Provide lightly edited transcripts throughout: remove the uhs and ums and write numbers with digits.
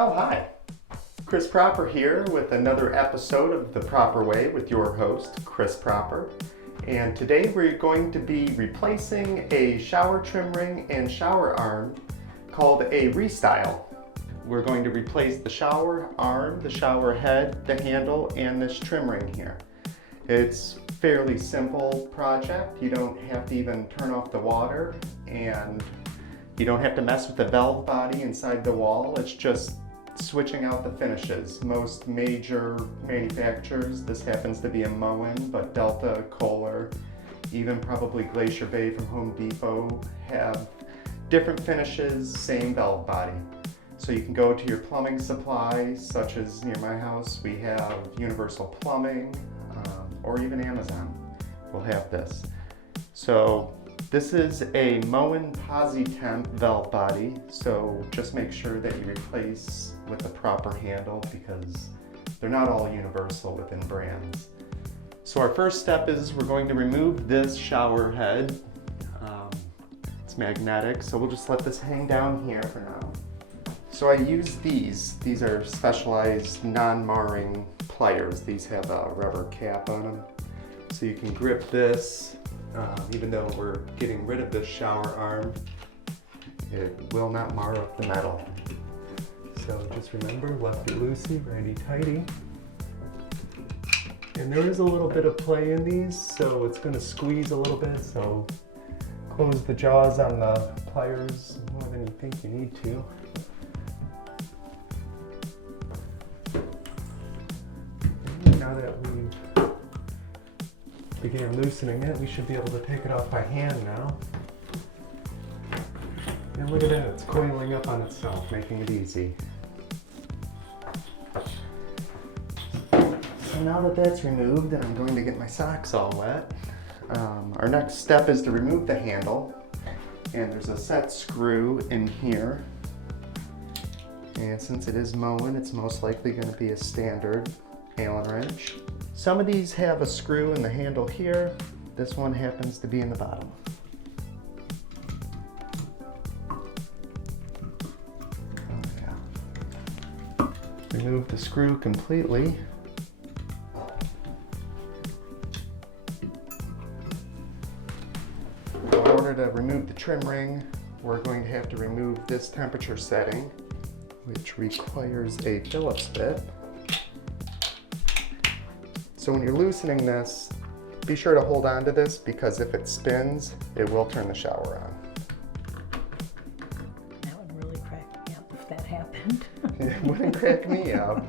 Oh, hi. Chris Proper here with another episode of The Proper Way with your host, Chris Proper. And today we're going to be replacing a shower trim ring and shower arm called a restyle. We're going to replace the shower arm, the shower head, the handle, and this trim ring here. It's a fairly simple project. You don't have to even turn off the water, and you don't have to mess with the valve body inside the wall. It's just switching out the finishes. Most major manufacturers, this happens to be a Moen, but Delta, Kohler, even probably Glacier Bay from Home Depot have different finishes, same valve body. So you can go to your plumbing supply, such as near my house, we have Universal Plumbing, or even Amazon will have this. So this is a Moen PosiTemp valve body, so just make sure that you replace with the proper handle because they're not all universal within brands. So our first step is we're going to remove this shower head. It's magnetic, so we'll just let this hang down here for now. So I use these. These are specialized non-marring pliers. These have a rubber cap on them. So you can grip this. Even though we're getting rid of this shower arm, it will not mar up the metal. So just remember, lefty-loosey, righty-tighty. And there is a little bit of play in these, so it's going to squeeze a little bit, so close the jaws on the pliers more than you think you need to. And now that we've began loosening it, we should be able to take it off by hand now. And look at that, it's coiling up on itself, making it easy. So now that that's removed, and I'm going to get my socks all wet, our next step is to remove the handle. And there's a set screw in here. And since it is Moen, it's most likely going to be a standard Allen wrench. Some of these have a screw in the handle here. This one happens to be in the bottom. Oh, yeah. Remove the screw completely. In order to remove the trim ring, we're going to have to remove this temperature setting, which requires a Phillips bit. So when you're loosening this, be sure to hold on to this because if it spins, it will turn the shower on. That would really crack me up if that happened. It wouldn't crack me up.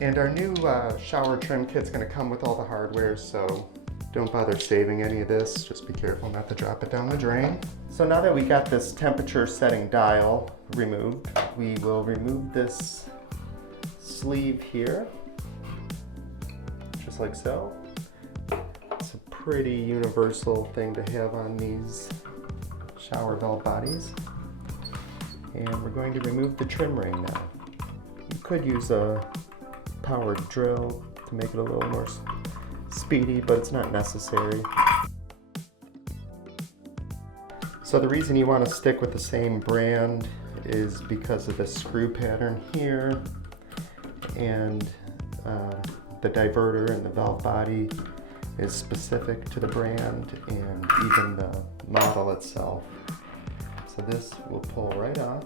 And our new shower trim kit's gonna come with all the hardware, so don't bother saving any of this. Just be careful not to drop it down the drain. So now that we got this temperature setting dial removed, we will remove this sleeve here. Just like so. It's a pretty universal thing to have on these shower valve bodies. And we're going to remove the trim ring now. You could use a powered drill to make it a little more speedy, but it's not necessary. So the reason you want to stick with the same brand is because of the screw pattern here and the diverter and the valve body is specific to the brand and even the model itself. So this will pull right off.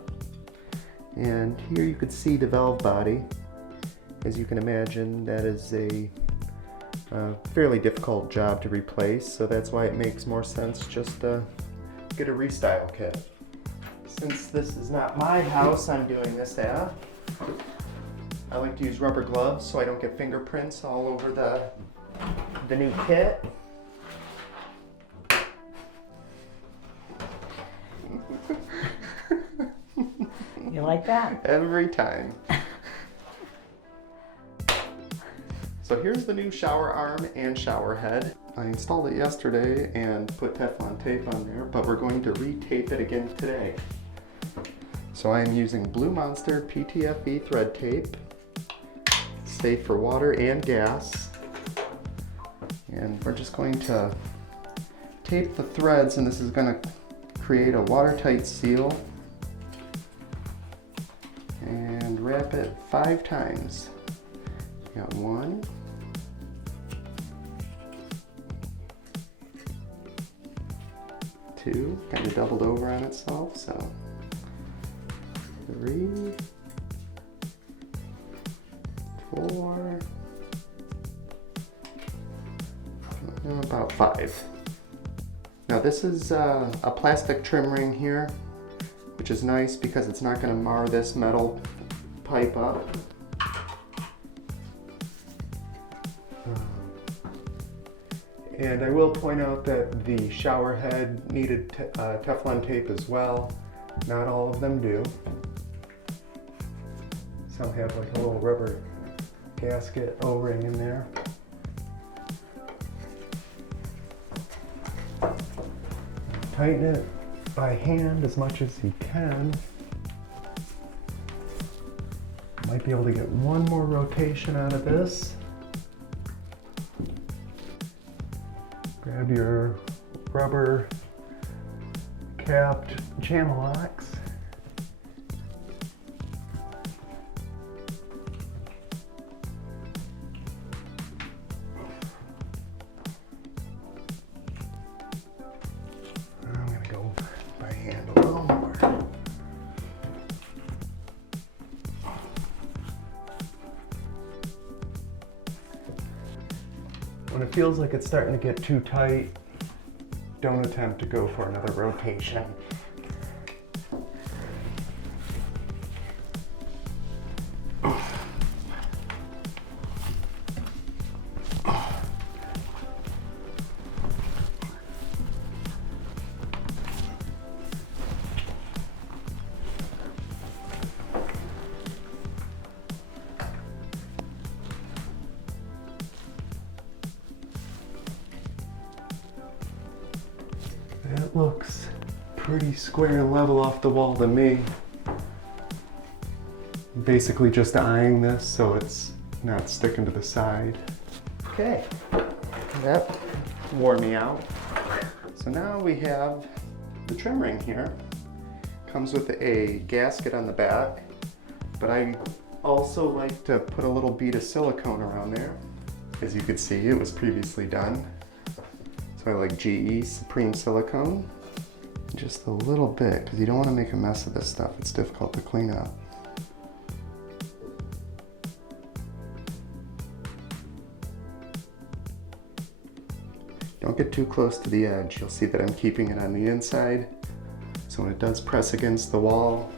And here you could see the valve body. As you can imagine, that is a fairly difficult job to replace, so that's why it makes more sense just to get a restyle kit. Since this is not my house I'm doing this at, I like to use rubber gloves so I don't get fingerprints all over the new kit. You like that? Every time. So here's the new shower arm and shower head. I installed it yesterday and put Teflon tape on there, but we're going to re-tape it again today. So I am using Blue Monster PTFE thread tape. Safe for water and gas. And we're just going to tape the threads, and this is going to create a watertight seal. and wrap it 5 times. Got 1, 2, kind of doubled over on itself, so 3, 4, and about 5. Now this is a plastic trim ring here, which is nice because it's not going to mar this metal pipe up. And I will point out that the shower head needed Teflon tape as well. Not all of them do. Some have like a little rubber gasket O-ring in there. Tighten it by hand as much as you can. Might be able to get one more rotation out of this. Grab your rubber capped channel locks. I'm going to go by hand a little more. When it feels like it's starting to get too tight, don't attempt to go for another rotation. That looks pretty square and level off the wall to me. Basically just eyeing this so it's not sticking to the side. Okay, that wore me out. So now we have the trim ring here. Comes with a gasket on the back, but I also like to put a little bead of silicone around there. As you can see, it was previously done. So I like GE Supreme Silicone, just a little bit, because you don't want to make a mess of this stuff. It's difficult to clean up. Don't get too close to the edge. You'll see that I'm keeping it on the inside, so when it does press against the wall,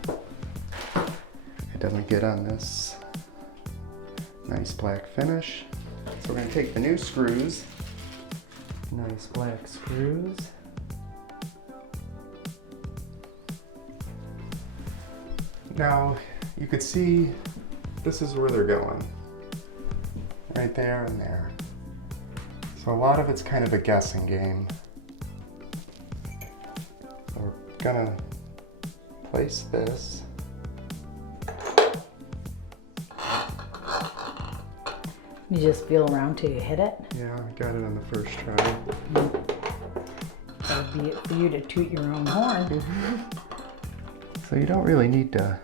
it doesn't get on this nice black finish. So we're going to take the new screws. Nice black screws. Now you could see this is where they're going. Right there and there. So a lot of it's kind of a guessing game. So we're gonna place this. You just feel around till you hit it. Yeah, I got it on the first try. That would be it for you to toot your own horn. So you don't really need to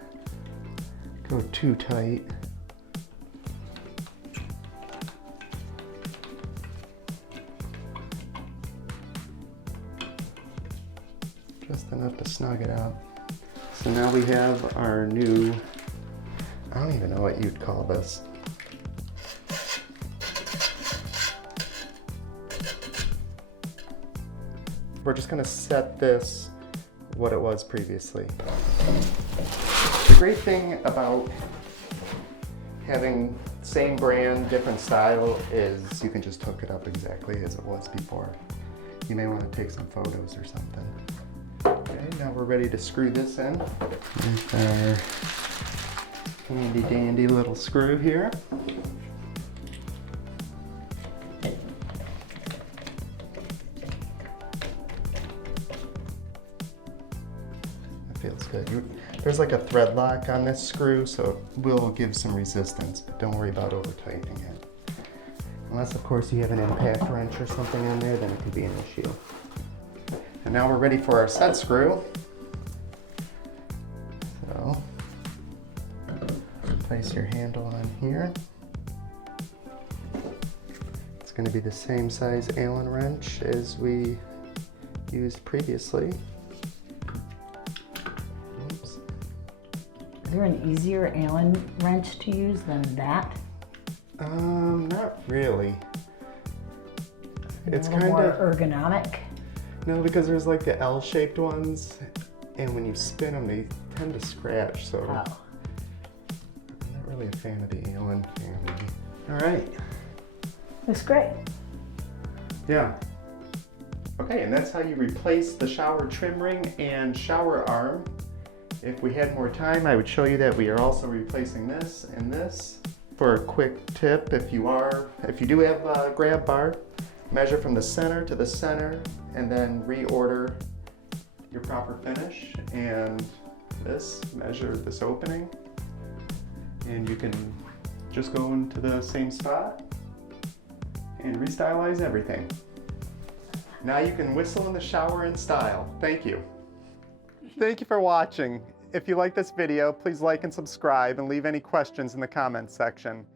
go too tight. Just enough to snug it out. So now we have our new, I don't even know what you'd call this. We're just going to set this what it was previously. The great thing about having same brand, different style is you can just hook it up exactly as it was before. You may want to take some photos or something. Okay, now we're ready to screw this in with our handy dandy little screw here. Feels good. There's like a thread lock on this screw, so it will give some resistance, but don't worry about over tightening it. Unless, of course, you have an impact wrench or something on there, then it could be an issue. And now we're ready for our set screw. So, place your handle on here. It's going to be the same size Allen wrench as we used previously. Oops. Is there an easier Allen wrench to use than that? Not really. It's a kind little more of ergonomic. no, because there's like the L-shaped ones, and when you spin them, they tend to scratch. So Oh. I'm not really a fan of the Allen family. All right. That's great. Yeah. Okay, and that's how you replace the shower trim ring and shower arm. If we had more time, I would show you that we are also replacing this and this. For a quick tip, if you do have a grab bar, measure from the center to the center and then reorder your proper finish. And this, measure this opening, and you can just go into the same spot and restylize everything. Now you can whistle in the shower in style. Thank you. Thank you for watching. If you like this video, please like and subscribe and leave any questions in the comments section.